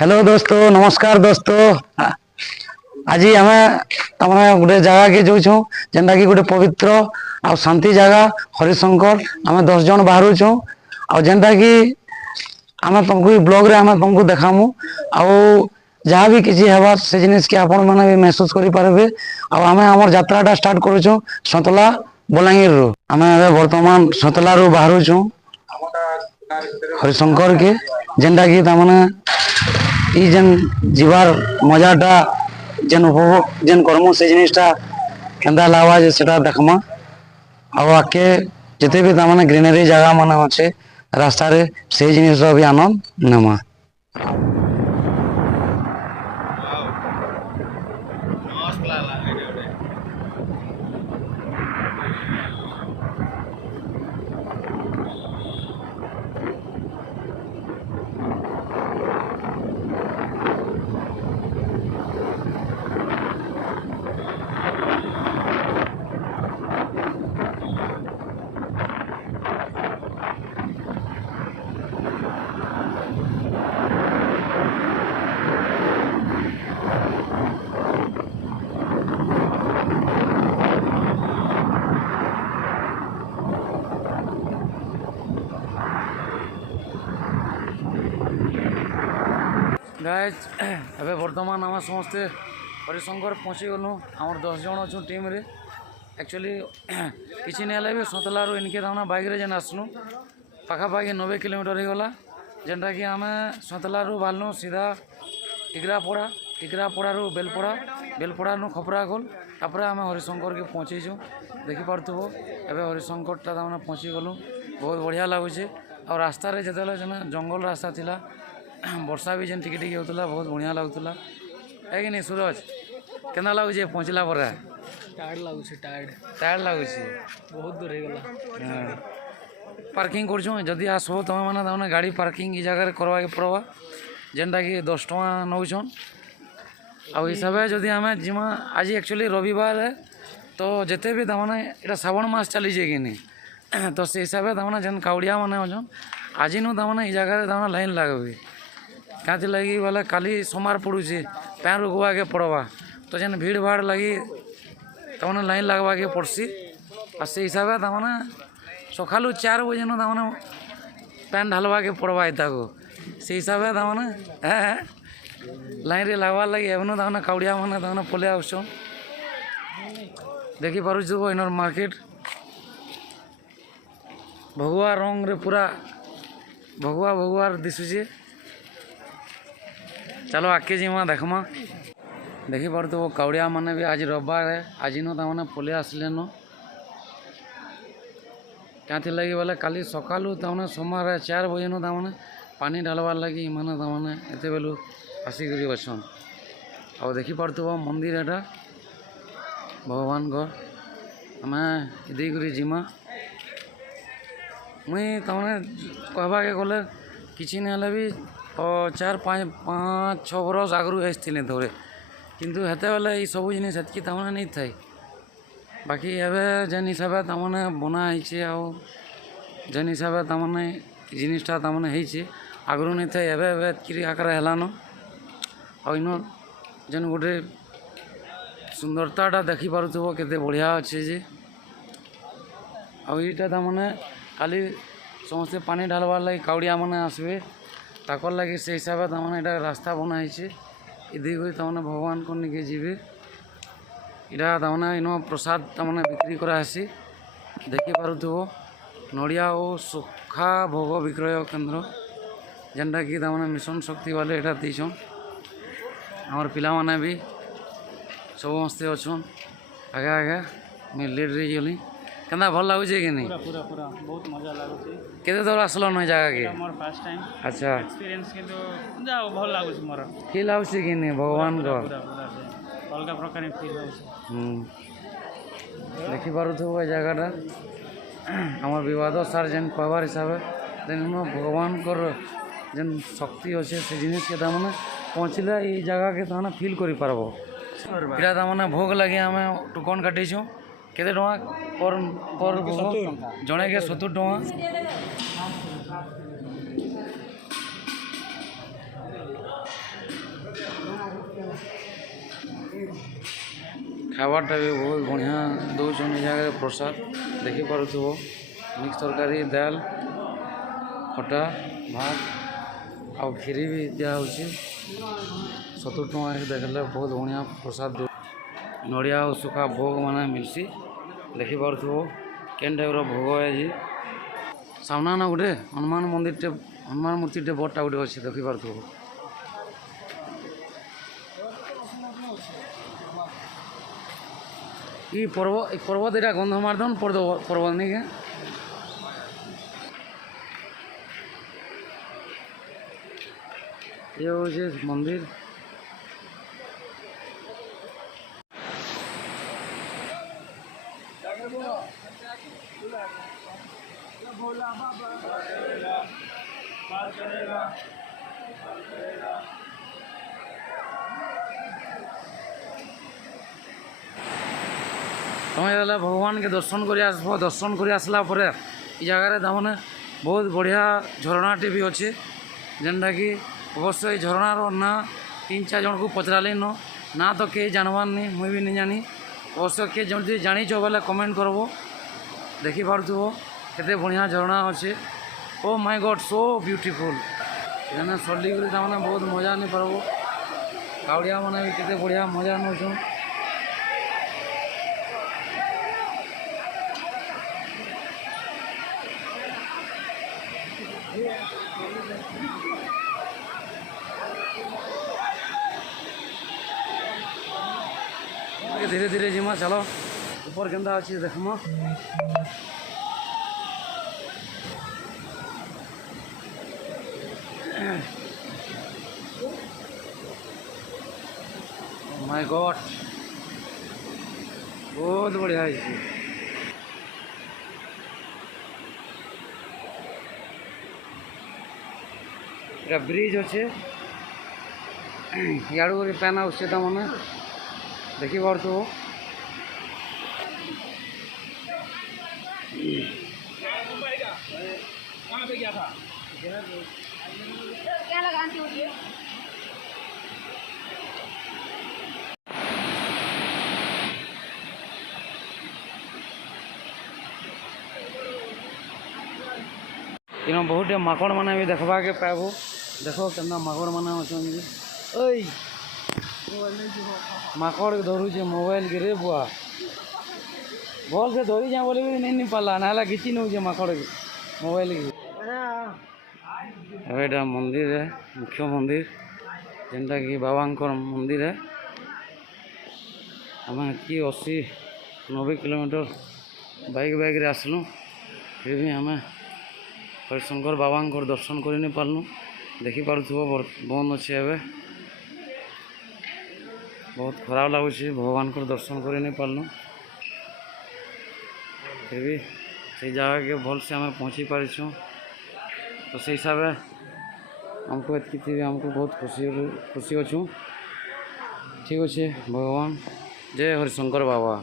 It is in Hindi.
हेलो दोस्तों, नमस्कार दोस्तों। आज आम तमें गोटे जगह के जाऊँ जेनटा कि गोटे पवित्र आ शांति जगह हरिशंकर। आम 10 जन बाहर छूँ आ जेनटा कि आम तुमको ब्लॉग रे आम तुमको देखामु आउ जहाँ भी किसी है से जिनिस के आपण मैंने भी महसूस करेंगे। आम आम यात्राटा स्टार्ट करुँ सतला बलांगीर रु। आम बर्तमान सतला रु बाहर छूँ हरिशंकर के जेनटा कि तमने ई जेन जीवार मजाटा जेन उपभोग जेन करमु से जिनिसटा केंदा लागवा जे सेटा देखमा। आगे जिते भी तमाने ग्रीनरी जगह मान अच्छे रास्ता रे से जिनिस भी आनंद नेमा। गाइज अबे वर्तमान आम समस्ते हरिशंकर पहुँची गलु। आमर 10 जन अच्छु टीम रे। एक्चुअली किसी नहीं भी सतला रू इनके ताना बाइक रे जेन आसनु पाखापाखि 90 किलोमीटर हो गला। जेनटा कि आम सतला रू बाहरनु सीधा टिकरापड़ा रू बेलपड़ा नु खपरा गोल तापर आम हरिशंकर के पहुँचीचु। देखी पार्थुबो एबे हरिशंकरटा ताने पहुँची गलु। बहुत बढ़िया लगुचे। और रास्ता रे जतले जंगल रास्ता थिला वर्षा भी जेन टिके टिके होता बहुत बढ़िया लगुला है कि नहीं। सूरज केना लगुचे पहुँचला पर? टायर्ड लगुचे बहुत दूर हो गला। पार्किंग करछुँ जदि आसबो तुम मैंने तमने गाड़ी पार्किंग ई जगह करवा के पड़वा जेनटा कि 10 टका नौछन। आ हिसाब से जदि आम जिमा आज एक्चुअली रविवार है तो जिते भी तमने इटा श्रावण मास चलीजे कि नहीं तो से हिसाब से तमने जेन काउड़िया मैंने अच्छन आज नु तमने ई जगह तमने लाइन लगबी क्या लगी बोले काली सोमार पड़ुचे पैन रुकवा के पड़वा तो जेन भीड़ भाड़ लगी तमने लाइन लगवा के पड़सी। और से हिसाब से तमने सकालू 4 बजे न तमने पैन ढालवा के पड़वा इता को से हिसाब से तमने लाइन रे लगवा लगी एवं तमने काउड़िया मैंने तमने पले आस देखी पारुछु इनर मार्केट भगुआ रंग रे पूरा भगुआ दिशुचे। चलो आगे जीमा देखमा। देखी पार तो काउड़िया माने भी आज रविवार है आज नो तमने पले आसले न क्या लगी बोले काली सकालू तमने सोमवार 4 बजे न तमने पानी ढालवार लगी माने तमने एते बेलू आसिक अछन। और देखी पार्थुब मंदिर एटा भगवान घर आम देकरी जिमा मुई तमने कहवा के गले किसी नहीं भी 4-5-6 बरस आगु आसती थोड़े किंतु हेते बेले ये सब जिन से तमने नहीं थाई बाकी एवं जेन हिसाब से तमने बना जेन हिसाब से तमने जिनिसटा तमने आगु नहीं थाई एवं आकार हेलान। और इन जेन गोटे सुंदरता देखी पार्थुब केते बढ़िया अच्छे जे आईटा तमने खाली समस्ते पानी ढालवार लगे काउड़िया मैंने आसबे ताकर लगे से हिसाब से तमने एटा रास्ता बनाई इदी गई तमने भगवान को निके जीवे इटा तमने इन प्रसाद तमने बिक्री करासी देखी पार्थुब नड़िया और सुखा भोग विक्रय केन्द्र जेनटा कि तमने मिशन शक्ति वाले एटा दीछन। आमर पिला माने भी समस्ते अच्छन आगे आगे मैं लेट रही गली केना भल लगुचे कि नहीं? पूरा बहुत मजा लागुचे। केते थोड़ा आसलो न जगह के? मोर फर्स्ट टाइम अच्छा एक्सपीरियंस किंतु जाओ भल लागुचे मोर फील आउचे कि नहीं भगवान को अलग प्रकार फील होउचे। देखी पारुथबो ए जगहटा आमर विवाद सार जेन कहबार हिसाब से भगवान को जेन शक्ति अच्छे से जिनिस के तमने पहुँचले ये जगह के तमने फील करि पारबो। इटा तमने भोग लगे आम टोकन काटिछुँ केते टका पर भोग जणे के 70 टका। ଖାଇବାଟା ବି ବହୁତ ବଢ଼ିଆ ଦଉଛନ୍ ଏ ଜାଗାରେ ପ୍ରସାଦ ଦେଖିପାରୁଥିବ। ମିକ୍ସ ତରକାରୀ, ଡାଲ, ଖଟା, ଭାତ ଆଉ କ୍ଷୀରି ବି ଦିଆହେଉଛି। 70 ଟଙ୍କା ଦେଖିଲେ ବହୁତ ବଢ଼ିଆ ପ୍ରସାଦ ନଡ଼ିଆ ଆଉ ଶୁଖା ଭୋଗ ମାନେ ମିଲ୍ସି। ଦେଖିପାରୁଥିବ କେନ୍ ଟାଇପ୍ର ଭୋଗ ଆଜି ସାମ୍ନାନ ଗୋଟେ ହନୁମାନ ମନ୍ଦିରଟେ, ହନୁମାନ ମୂର୍ତ୍ତିଟେ ବଡ଼ଟା ଗୋଟେ ଅଛି ଦେଖିପାରୁଥିବ। ଇ ପର୍ବତ ଏଇଟା ଗନ୍ଧମାର୍ଦ୍ଦନ ପର୍ବତ ନାଇଁ କେଁ? ये हूँ मंदिर। तुम्हें जेला भगवान के दर्शन कर दर्शन कर आसला परे इ जगार ताମାନେ बहुत बढ़िया झरनाटे भी अच्छे जेनटा कि अवश्य ये झरनार ना 3-4 जन को पचराली न ना तो किए जानवार नहीं, मुई भी नहीं जानी। अवश्य किए जमी जानीच बोले कमेंट करब। देखिपो केते बढ़िया झरना अच्छे। Oh my God so beautiful. एने सल्ली कर बहुत मजा नहीं पारब। कावड़िया मैंने भी केते बढ़िया मजा नौछन। धीरे धीरे जिमा चलो ऊपर केंदा अच्छी देखमा। माय गॉड बहुत बढ़िया है। ब्रिज अच्छे याड़ू पैन आसे मैंने देखिपो। इन बहुत माकड़ मैंने भी देखवा के पाबो। देखो केना माकड़ मैंने अच्छा माकड़ धरुचे मोबाइल के रे बुआ भल से धरी जा बोले भी नहीं पाला ना घिची नौचे माकड़ के मोबाइल के। एटा मंदिर है मुख्य मंदिर जेनटा कि बाबांकर मंदिर है। आम कि 80-90 किलोमीटर बाइक रे आसलु फिर भी आम हरिशंकर बाबांकर दर्शन कर नहीं पार्लु। देखिपो बंद अच्छे एवं बहुत खराब लगुच भगवान को दर्शन कर नहीं पार्लु। फिर भी से जगह के भल से आम पहुँची पारिछुँ। तो से हिसाब से हमको एतकी हमको बहुत खुशी अच्छू। ठीक अच्छे भगवान जय हरिशंकर बाबा।